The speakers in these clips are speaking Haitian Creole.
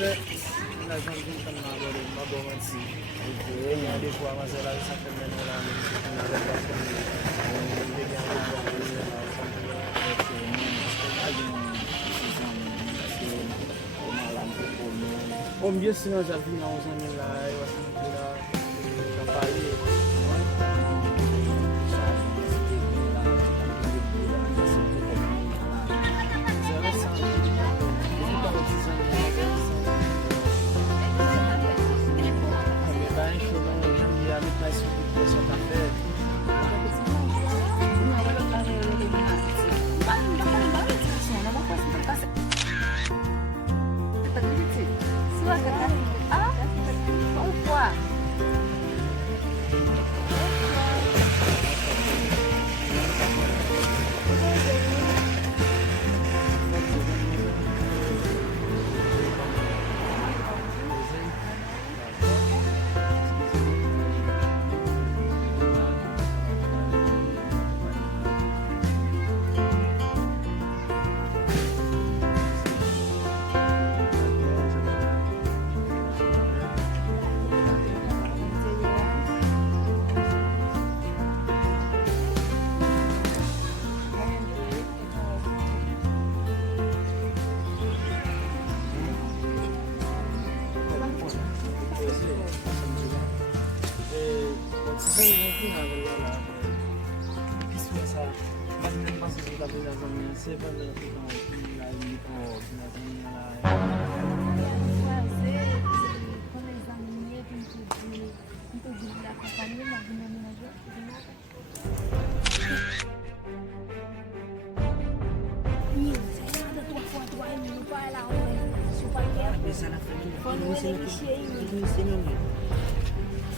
Se, la jan din tan nan wale, ma bon man si. Yon de fwa man se la sa ken men wala men, nan wale pa kon men. Yon de gen wale bon man se la sa ken men. Om biye si nan javi nan wazan men la, yon se mwen la, kan pale.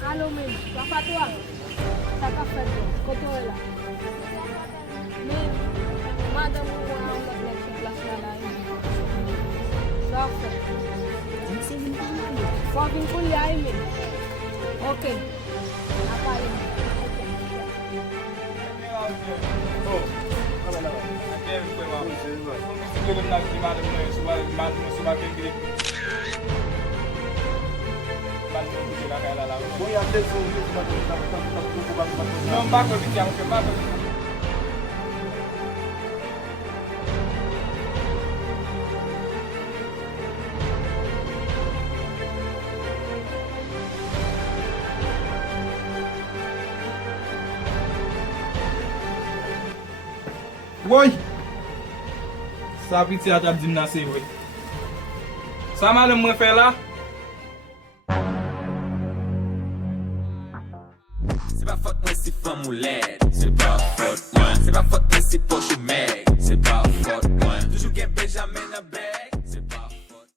Alo men, bapak tua, tak kafet koto lah. Men, madam orang nak naik kelas lain. Dokter. Fucking kuliah ini. Oke. Apa ini? Oh, apa lah? Aku yang mau sebab. Sebelum nak madam sebab kiri. Non bago diciamo che bago. Woy! Sa piti atap dim nan se woy. Sa madam mwen fè la? C'est pas faute moi si femme ou laide, c'est pas faute moi. C'est pas faute moi si poche ou mec, c'est pas faute moi. Toujours qu'un Benjamin à bête.